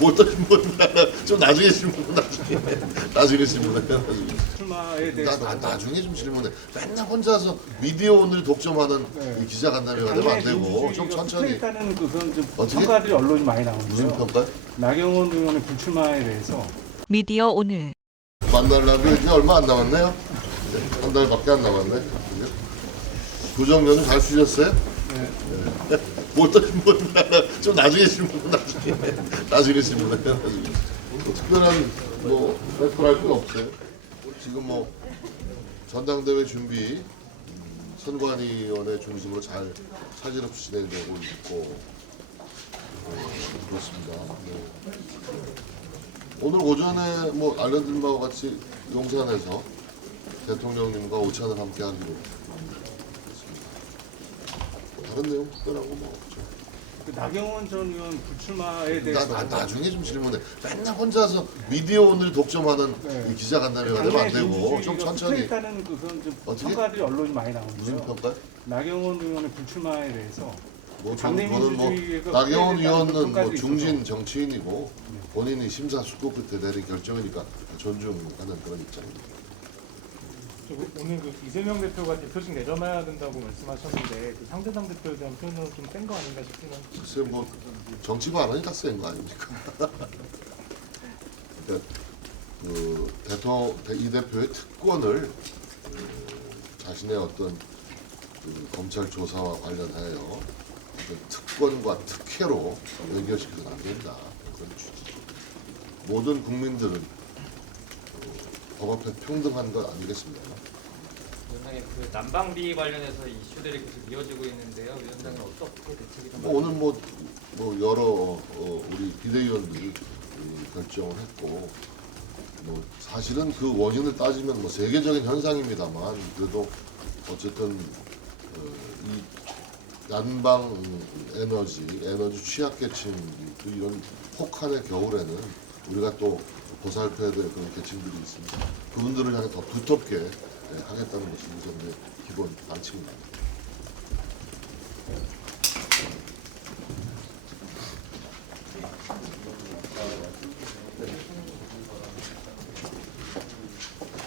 뭐 어떤 신문을 좀 나중에 질문 나중에 나중에 질문해 나중에. 출마에 나, 대해서 나, 나중에 좀 질문해 맨날 혼자서 미디어 오늘 독점하는 이 기자 간담회가 되면 안 되고 좀 천천히 있다는 그건 좀 어떻게? 평가들이 언론이 많이 무슨 나오는데요. 평가? 나경원 의원의 불출마에 대해서 미디어 오늘 만나려면 이제 얼마 안 남았네요 한 달밖에 안 남았네 그죠? 구정면은 잘 쓰셨어요? 네. 뭐 어떤 신문을 좀 나중에 질문 나중에 나중에 질문해 나중에 뭐 특별한 뭐 발표할 건 없어요 지금 뭐 전당대회 준비 음, 선관위원회 중심으로 잘 차질 없이 진행되고 있고 어, 그렇습니다. 네. 오늘 오전에 뭐 알려드린 바와 같이 용산에서 대통령님과 오찬을 함께 하기로. 뭐 다른 내용 특별한 거뭐 없죠. 그 나경원 전 의원 불출마에 나, 대해서 나, 나중에 좀 질문해. 맨날 혼자서 미디어 오늘 독점하는 네. 이 기자 간담회가 되면 안 되고 좀 천천히. 있다는 그건 좀 어떻게? 평가들이 언론이 많이 무슨 나오는데요. 평가? 나경원 의원의 불출마에 대해서 뭐 당내 저는, 저는 뭐 나경원 의원은 뭐 평가들이 중진 정치인이고 본인이 심사숙고 끝에 내린 결정이니까 존중하는 그런 입장입니다. 저 오늘 그 이재명 대표가 대표직 내려놔야 된다고 말씀하셨는데 그 상대당 대표에 대한 표현은 좀 센 거 아닌가 싶기는 글쎄 뭐 정치부 안 하니까 센 거 아닙니까? 그러니까 그 대통령 이 대표의 특권을 어, 자신의 어떤 그 검찰 조사와 관련하여 특권과 특혜로 연결시켜서는 안 된다 그런 취지죠. 모든 국민들은 어, 법 앞에 평등한 것 아니겠습니까? 위원장님 그 난방비 관련해서 이슈들이 계속 이어지고 있는데요. 위원장님 어떻게 대책이 좀 뭐 오늘 뭐, 뭐 여러 어, 우리 비대위원들이 이 결정을 했고 뭐 사실은 그 원인을 따지면 뭐 세계적인 현상입니다만 그래도 어쨌든 어, 이 난방 에너지 에너지 취약계층 또 이런 혹한의 겨울에는 우리가 또 보살펴야 될 그런 계층들이 있습니다. 그분들을 향해 더 두텁게 예, 하겠다는 것이 정부의 기본 방침입니다.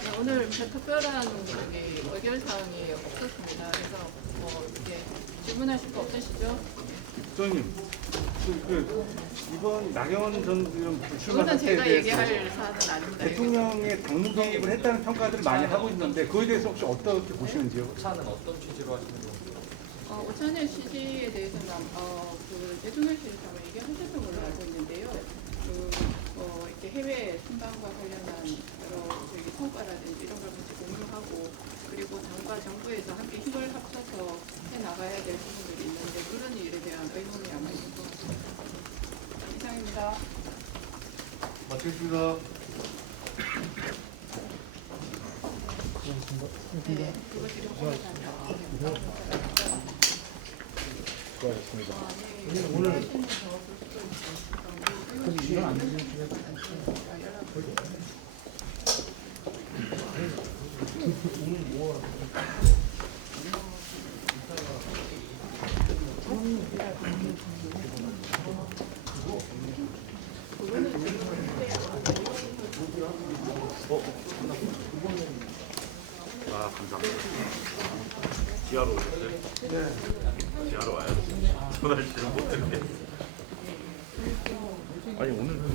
네, 오늘 별 특별한 의결 사항이 없었습니다. 그래서 뭐 이렇게 질문하실 거 없으시죠? 부장님, 그, 그 이번 나경원 전 의원 불출마 사태에 대해서 얘기할 사안은 아닙니다. 대통령의 당무 개입을 했다는 평가들을 많이 하고 있는데 그에 대해서 혹시 어떻게 보시는지요? 차는 어떤 취지로 하시는 건가요? 어, 오찬의 취지에 대해서는 어, 그 대통령 실장을 얘기하셨던 걸로 알고 있는데요. 그, 어, 이렇게 해외 순방과 관련한 여러 저기 성과라든지 이런 걸 같이 공유하고 그리고 당과 정부에서 함께 힘을 합쳐서 해 나가야 될 부분들이 있는데 그런 일에 대한 의문이 아마 있는 것 같습니다. 이상입니다. 마치겠습니다. 네, 그것들이 고맙습니다. 오늘 이건 안아 감사합니다. 지하로 오셨어요? 네. 지하로 와요. 전화를 지금 못 드리게. 아니 오늘은